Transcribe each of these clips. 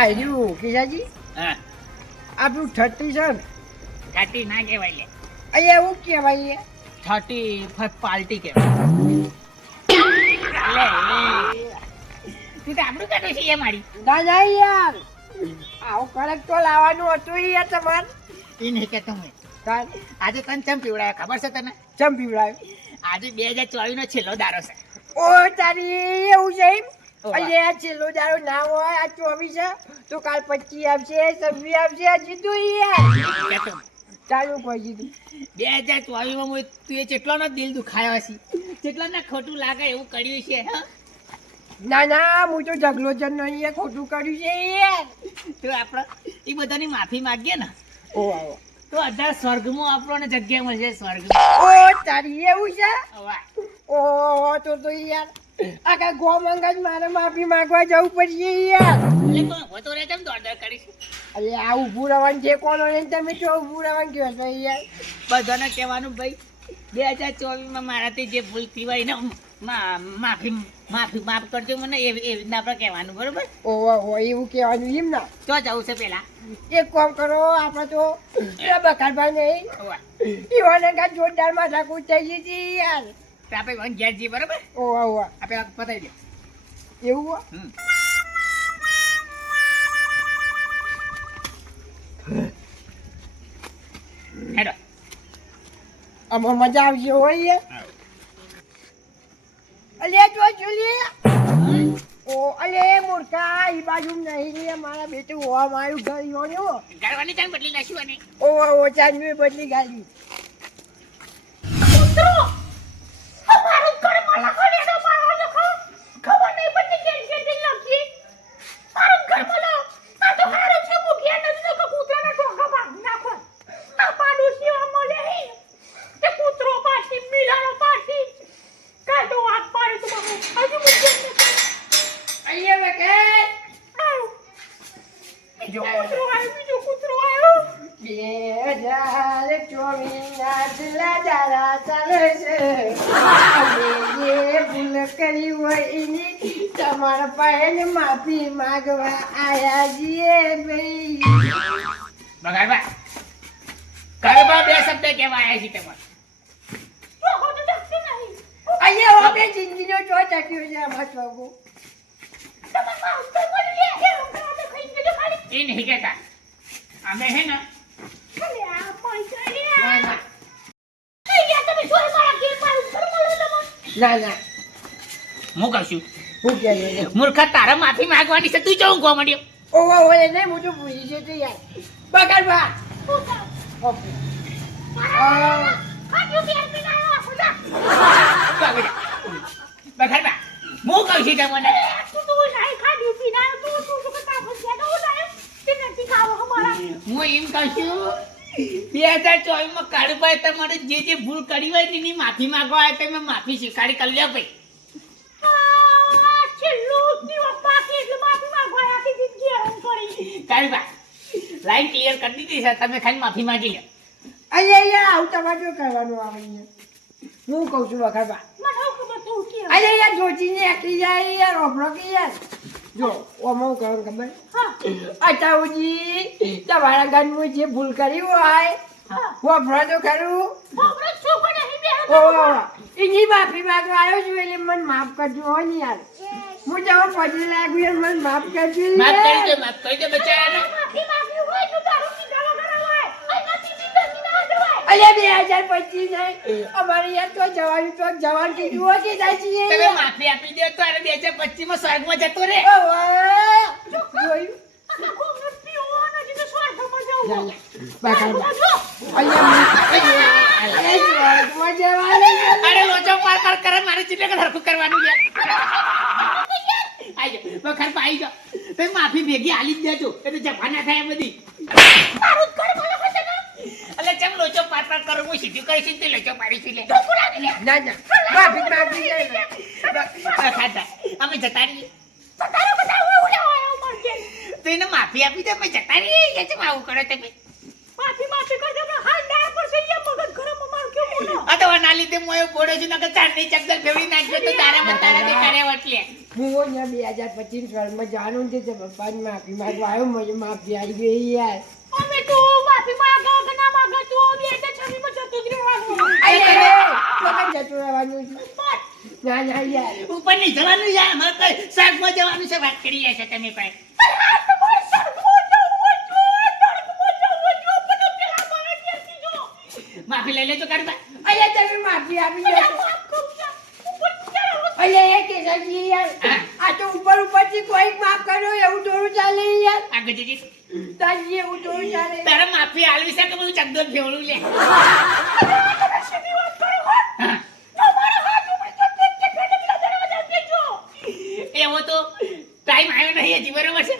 આર્યું કિશાજી હા. આપણું થર્ટી છે ને? થર્ટી ના કહેવાય લે. અહીંયા એવું કહેવાય? થર્ટી ફર્સ્ટ પાર્ટી કહેવાય. તું તો આપણું કાઢું છે એ મારી. ના ના યાર. આવું કડક તો લાવવાનું હતું યાર તમાર. એ નહીં કહેતો હું. આજે તને ચમ પીવડાયો? ખબર છે તને? ચમ પીવડાવ્યું આજે બે હજાર ચોવીસ નો છેલ્લો દારો છે. ઓ તારી એવું છે એમ? ઓવા. આ છેલ્લો દાડો ના હોય આ ચોવીસ તો કાલ પચીસ આવશે છવ્વીસ આવશે આ જીતું યાર. ચાલુ કોઈ જીતું. બે હજાર ચોવીસ હું તું એ કેટલાનો દિલ દુખાયો હશે કેટલાને ખોટું લાગે એવું કર્યું છે હા? ના ના હું તો ઢગલો જ નહીં ખોટું કર્યું છે યાર. તો આપણે એ બધાની માફી માંગીએ ને? ઓ આવો. તો અઢાર સ્વર્ગમાં આપણને જગ્યા મળશે સ્વર્ગ ઓ તારી એવું છે? ઓ તો તો યાર આખા ગો મંગજ મારે માફી માંગવા જવું પડશે યાર. તો રે કેમ દોડ દોડ કરીશ. અરે આ ઊભું રહેવાનું જે કોનો ને તમે તો ઊભું રહેવાનું કહો છો યાર. બધાને કહેવાનું ભાઈ બે હજાર ચોવીસમાં મારાથી જે ભૂલ થઈ હોય ને માફી માફી માફ કરજો મને. એવી એવી રીતના આપણે કહેવાનું બરોબર? ઓહો હો એવું કહેવાનું એમ ના? તો જવું છે પેલા એક કામ કરો આપણે તો પેલા બકારભાઈ નહીં. ઈવાને કા જોરદાર માથા કૂટ થઈ ગઈ યાર. આપણે વન ઘેર જઈએ બરોબર? ઓ ઓ આપણે પતાવી દે. એવું હો? હેડો. આમાં મજા આવશે હોય અલે જો જોલી ઓ અલે મૂર્ખા ઈ બાજુ નહીં રે મારા બેટું હોવામાં આવ્યું ઘર ચાલ બદલી નાખવાની ઓ ઓ ચાંદવી બદલી અહીંયા બેકે જો બે હજાર ચોવીસના છેલ્લા દાડા ચાલે છે અમે જે ભૂલ કરી હોય એની તમારા પાસે માફી માંગવા આયા છીએ ભાઈ. બગાડવા. ગરબા બે શબ્દ કહેવા આવ્યા છે તમારે. અહીંયા હવે જિંદગીનો ચો ટક્યો છે આમાં ચોગો એ નહીં કહેતા. અમે હે ને ના ના. હું કહે મૂર્ખા તારા માફી માંગવાની છે. તું જવું ગો મળ્યો ઓવા ઓલે નહીં હું તો ભૂલી છે તો યાર. બગડ બા. ઓકે આ બગાડવા હું કહું છું તમને. હું એમ કહું છું બે હજાર ચોવીસમાં કાળુભાઈ તમારે જે જે ભૂલ કરી હોય એની માફી માંગવા આવે તો મેં માફી સ્વીકારી કરી લ્યો ભાઈ. લાઈન ક્લિયર કરી દીધી છે તમે ખાલી માફી માંગી લો. અહીંયા અહીંયા આવું તમારે શું કરવાનું આવે હું કહું છું બા. અહીંયા યાર જોજીને આખી જાય યાર ઓફરો કે યાર જો ઓમાં હું કરવાનું ખબર? અટાઉજી તમારા ઘરમાં જે ભૂલ કરી હોય ઓફરો તો ખરું. ઓવા એની માફી માંગવા આવ્યો છું એટલે મને માફ કરજો હોય ને યાર. હું તમે પછી લાગી એમ મને માફ કરજો માફ કરી. માફ કરી દો બચારાને અલ્યા બે હજાર પચીસ અમારે યાર તો જવાનું તો જવાનું કે જાય છીએ તમે માફી આપી દો તો અરે બે હજાર પચીસમાં સ્વર્ગમાં જતો રે. અરે લોચો પાર પાર કરે મારે કે હરખું કરવાનું છે આઈ જાઓ વખત પાઈ જાઓ તમે માફી ભેગી આલી જ દેજો એ તો જફા ના થાય બધી. એટલે ચમ લોચો કરો હું સીધું લોચો ના ના. માફી માંગી જાય. ખાતા અમે જતા રહીએ. તો એને માફી આપી દે અમે જતા રહીએ. એ ચમ આવું કરો તમે? આ તો ના લીધે હું એવું બોલ્યો ચાર નકર ચાંદની ચકદલ ફેવડી નાખ્યો તો તારા તારા દેખાડ્યા વટલે હું ને બે હજાર પચીસ વર્ષમાં જાણું છે તે પપ્પાની માફી માંગવા આવ્યો મને માફી આવી ગઈ યાર. અમે તો માફી માંગો કે ના માંગો તો બે હજાર છવ્વીસમાં જતું જ રહેવાનું. અરે તો કઈ જતું રહેવાનું ના ના યાર. ઉપર નહીં જવાનું યાર કઈ શાકમાં જવાનું છે વાત કરી છે તમે જો. માફી લઈ લેજો કાઢવા અહીંયા તમે માફી આપી. અહીંયા એ યાર. આ તો ઉપર ઉપરથી કોઈ માફ કર્યો એવું થોડું ચાલે યાર. આ ગજેજી તાજી એવું થોડું ચાલે. તારે માફી આલવી છે કે બધું ચકદલ ફેવડું લે. એવો તો ટાઈમ આવ્યો નહીં હજી બરોબર છે?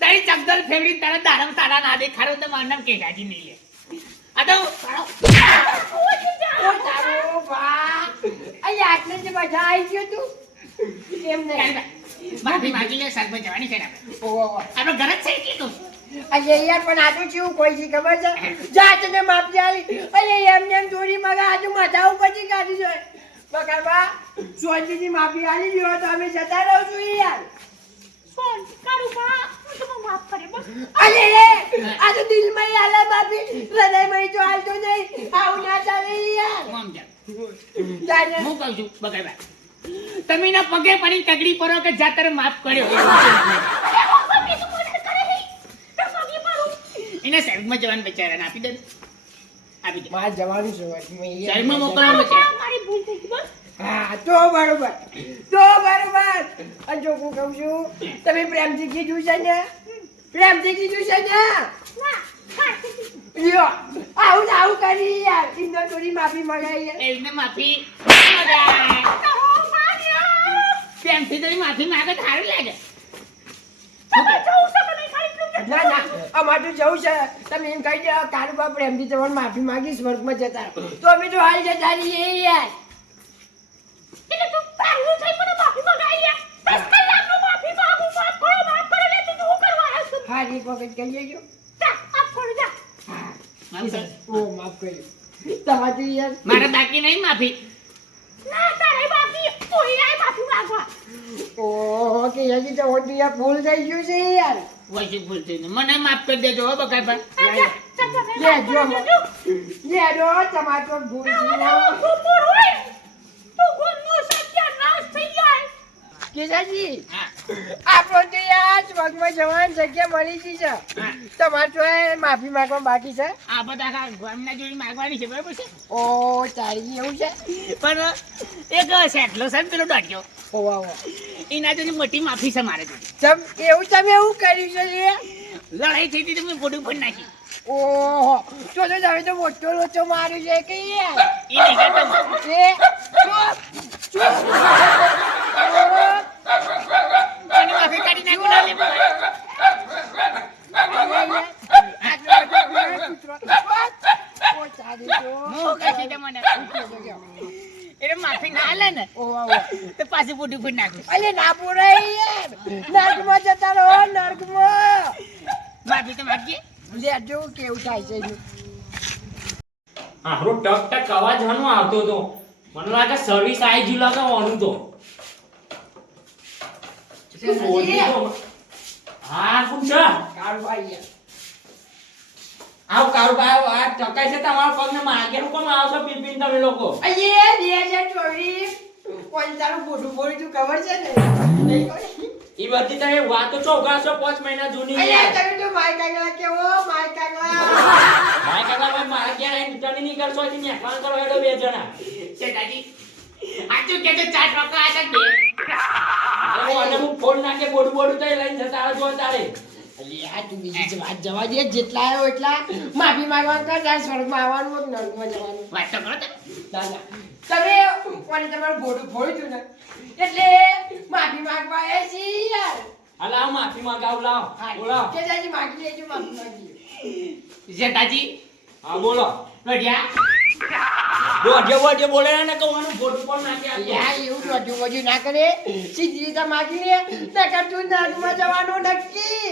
તારી ચકદલ ફેવડી તારા દારમ તારા ના દેખાડો તો મારું નામ કેસાજી નહીં લે. આ તો ઓ તારો બા અહીંયા આટલે જ મજા આવી ગયો તું? એમ નહીં કાઢવા. માફી લે શાકભાજી જવાની છે ને આપણે. ઘર જ છે કે અરે યાર પણ આ તો કોઈ છે ખબર છે? જાત ને માફી આલી. અરે એમ એમ ચોરી મગા આજુ માથા ઉપરથી કાઢી જોય બકાબા સોનજીની માફી આલી દીધો તો અમે જતા રહો છું યાર. સોન, કાળું બા, હું માફ કરે બસ. અરે આ તો આલે માફી હૃદયમાં તો હાલતો નહીં. આવું ના ચાલે યાર. હું સમજાવું. હું કહું છું બગાડવા. તમે ના પગે પડી કગડી પરો કે જા તારે માફ કર્યો. પડું. એને સાહેબમાં જવાનું બચારાને આપી દે. આપી દે. મારે જવાનું છે યાર. શહેરમાં મોકલવાનું મારી ભૂલ થઈ ગઈ બસ. હા તો બરોબર. તો બરોબર. જો હું કહું છું તમે પ્રેમથી કીધું છે ને? પ્રેમથી કીધું છે ને લ્યો. આવું આવું કરી યાર. ઇન્દોર થોડી માફી મંગાઈ એમને માફી. પ્રેમથી તારી માફી માંગે તો લાગે જવું છે અમારે જવું તમે એમ કહી દો બાપ પ્રેમથી માફી માંગી સ્વર્ગમાં જતા તો અમે તો હાલ જતા રહીએ યાર? હા. એક વખત કહી દેજો તમારી યાર મારે બાકી નહીં માફી. ના, તારે. ઓહો કે હજી તો ઓટી ભૂલ થઈ ગયું છે યાર. ભૂલ થઈ મને માફ કરી દેજો હો બકાઈ જા, જા, લે, જો. તમારે તો ભૂલ થઈ. કેસાજી હા. આપણો તો યાર સ્વર્ગમાં જવાની જગ્યા મળી ગઈ છે. તમારે તો માફી માંગવા બાકી છે. આ બધા આખા ગામના જોડી માંગવાની છે બરાબર છે? ઓ ચાલી એવું છે? પણ એક સેટલો છે ને પેલો દાઢિયો. ઓ વાહ વાહ. એના જોડી મોટી માફી છે મારે જોડે. તમ એવું તમે એવું કર્યું છે? લડાઈ થઈ હતી તો મેં ફોટો પણ નાખી. ઓહો તો તો તમે તો મોટો લોચો માર્યો છે કે એ નહીં કરતો એ ચૂપ ચૂપ ઓહો. એની માફી કાઢી નાખું ના લે હું કશી તો મને એટલે માફી ના આલે ને પાછું ફોટો નાખું. અલે ના બોલાય યાર નર્કમાં જતા રહો નર્કમાં માફી તો માગી લે જો કેવું થાય છે. હારો ટક ટક અવાજ હનો આવતો તો. મને લાગે સર્વિસ આઈ જુ લાગે ઓનું તો? હા? કોણ છે? આવ આ ટકાઈ છે તમારા પગને માગેલું કોણ આવશો પીપીન તમે લોકો? અયે બે ચોવીસ. કોણ તારું મોઢું બોલ્યું ખબર છે ને? નહીં બધી તમે વાતો ચોગાશો પાંચ મહિના જૂની અલ્યા તમે તો માય કાગડા કેવો માય કાગડા માય કાકા ભાઈ મારા ક્યાં આવીને ઉતારી નહીં કરશો હજી નેકવાન કરો હેડો બે જણા. શેઠાજી સાચું કે તો ચાર ટકા આ બે? હવે અને હું ફોન નાખે બોડું બોડું તો લઈને જતા રહો જો તારે અલ્યા તું બીજી જ વાત જવા દે જેટલા આવ્યો એટલા. માફી માંગવાનું કર તાર સ્વર્ગમાં આવવાનું નર્કમાં જવાનું. વાત તો કરો તમે કોને તમારું ગોડું હતું ને એટલે માફી માંગવા એ છી યાર. હાલ આવ માફી માંગાવ લાવ. બોલાવ કે જાજી માગી લેજો માફી માંગી શેઠાજી હા બોલો. બોલે ને ફોટો પણ નાખ્યા યાર એવું બધું ના કરે. સીધી રીતે માગી લે. નકર તું નર્કમાં જવાનું નક્કી.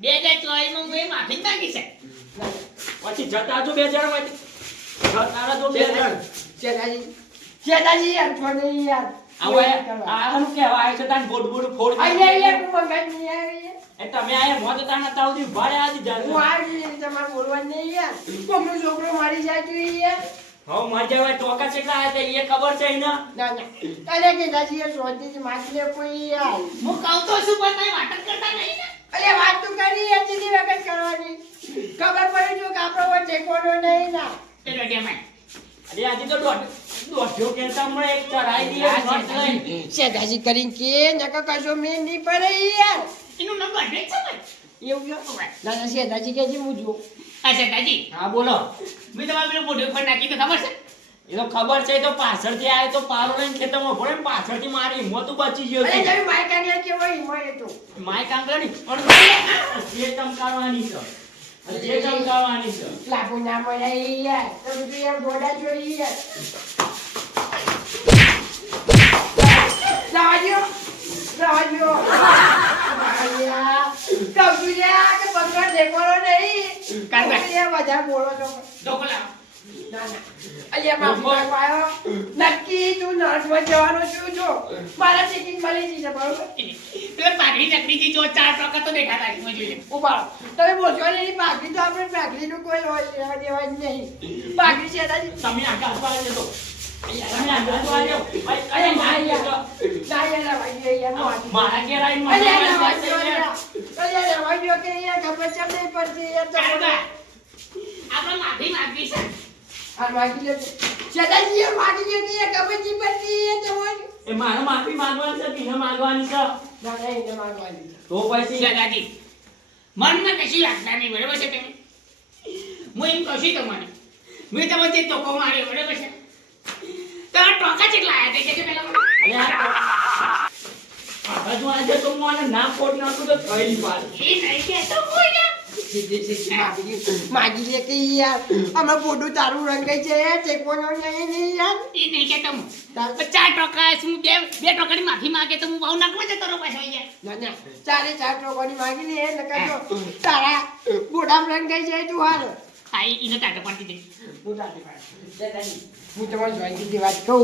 બે હજાર ચોવીસમાં મેં માફી માંગી છે. પછી જતા જો બે જતા રહો બે શેઠાજી યાર છોડે યાર. હવે એ- શું કહેવાય? છે તાન બોડ બોડ ફોડ અહીંયા યાર હું મંગાઈ નહીં આવી એ તમે આયા મોં તો તાન નતા આવતી ભાડે આજી હું આવી તમારે બોલવાનું નહીં યાર. કોકનો છોકરો મારી જાય તો યાર. હવ મજા આવે ટોકા કેટલા આયા તા એ ખબર છે ને ના ના. અરે કે દાદી એ શોધીથી માગી લે કોઈ યાર. હું કહું તો શું પણ તમે વાટક કરતા નહીં અરે વાત તું કરી યાર કેટલી વખત કરવાની. ખબર પડી જો કે આપણો વચ્ચે કોનો નહીં ના. અરે આજે તો દોઢ દોઢિયો કેતા મને એક ચડાઈ દીએ આ મસ્ત શેઠાજી કરીને કે નકર કશો મેં નહીં પડે યાર. એનું નામ દોઢિયો છે ભાઈ. એવું છે? ના ના શેઠાજી કે હું જો આ શેઠાજી, હા બોલો. મેં તમારે પેલું મોઢું ઉપર નાખી તો ખબર છે? એ તો ખબર છે તો પાછળથી આવે તો પારો લઈને ખેતરમાં ભરે ને પાછળથી મારી હિંમત તો બચી ગયો અરે જઈ માઈક આની કે હોય મળે તો માય કાંગણી પણ એ ચમકાવવાની છે. જે ચમકાવવાની છે લાગુ ના મળે યાર યાર ગોડા યાર કે નહીં. કાકા. તમે બોલો છો. ધોકો ના, ના. માફી માંગવા નક્કી તું નર્સમાં જવાનો છું જો. મારા ટિકિટ મળી જશે બરોબર? પેલા પાઘડી ચકડીથી જો ચાર ટકા તો દેખા લાગી મેં જોયું. ઊભા. તમે બોલશો નહીં બાકી તો આપણે બાકીનું કોઈ લેવા દેવા જ નહીં. બાકી છે દાદી તમે આગળ આવવા અરે મારી. ના ઘેર અલ્યા. અલ્યા, ખબર નહીં પડતી માફી માગી છે. હાલ માગી લ્યો. સદાજી યાર માગી લ્યો કે યાર ખબર નહીં પડતી એ મારે માફી માંગવાની છે કે માંગવાની છે ના, ના, એને માગવાની. તો પછી દાદાજી મનમાં કશું લાગતા નહીં બરાબર છે તમે હું એમ કહું છું તમને મેં તમને જે માર્યો બરાબર છે તમારા ટોકા જેટલા આવ્યા કહેજો પહેલા મને. અરે આજે તો મને ના પોટ નાખું તો થઈ પાડ એ નહીં કહેતો કોઈ ના. માગી લે કે યાર આમાં બોડું તારું રંગાઈ છે યાર ચેકવાનો નહીં નહીં યાર એ નહીં તાર- પણ ચાર ટોકા હું બે બે ટોકાની માફી માંગે તો હું બહુ નાકમાં જતો રહું પાછો ના ના ચારે ચાર ટોકોની માગી લે નકર તો તારા બોડામ રંગાઈ જાય તું હાલ હા એને ટાટા હું. હું તમારી શાંતિથી વાત કહું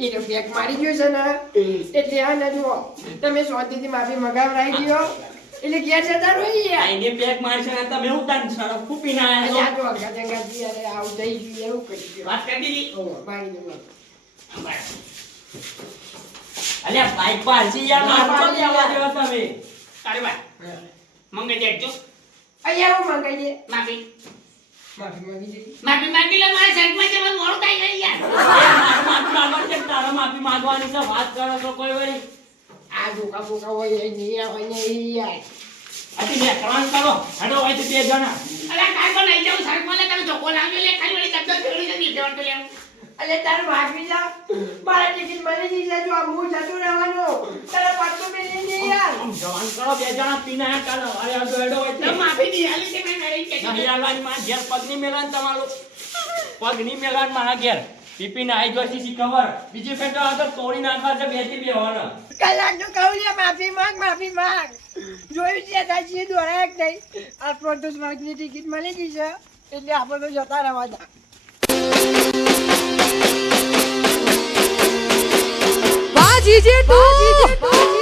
એનો પેક મારી ગયો છે ને એટલે આ ને તમે શાંતિથી માફી મગાવરાઈ ગયો એટલે ઘેર જતા રહો યાર આઈને પેક મારશે ને તમે ઉતાર તાન ફૂપી ના આવ્યો આ જો અગા અરે આવ દઈ ગઈ એવું કરી. વાત કરી દીધી? ઓ બાઈ દો. અલ્યા બાઈક પાછી યાર ના, મારતો લેવા દેવા તમે. તારે વાત? મંગે દેજો અહીંયા હું મંગાઈ દે. માફી. માફી માંગી માફી માંગી લે મારા જંગમાં જવાનું મોડું થાય યાર માફી માંગવાની છે તારે માફી માંગવાની છે વાત કરો છો કોઈ વળી. આ ધોકા બોકા હોય એ નહીં આવે ને એ યાર. અતિ ત્રણ કરો. હેડો હોય તો બે જણા. અલા કાલ પણ જાઉં શર્ટમાં લે તારો ધોકો લાવ્યો લે ખાલી વળી શબ્દ ફેરવી દે નીચે અલે તાર ભાગી જા મારા ટિકિટ મળી જઈ છે જો આ હું જતું રહેવાનું. તારે ને યાર. જવાન કરો બે જણા પીના આયા ચાલો અરે આ હેડો હોય તો. માફી છે મેં મારી કે નહીં હાલવાની મારા ઘેર પગ નહીં મેલાન તમારું. પગ નહીં મેલાન મારા ઘેર. પીપીને આઈ ગયો છે કવર બીજી ફેર તો આ તો તોડી નાખવા છે બેથી બે કલાકનું કહું છે માફી માંગ માફી માંગ. જોયું છે તાજી દોરા એક નહીં? આ પ્રોટોસ માર્ગની ટિકિટ મળી ગઈ છે એટલે આપણે તો જતા રહેવા વાહ બાજી ટુ!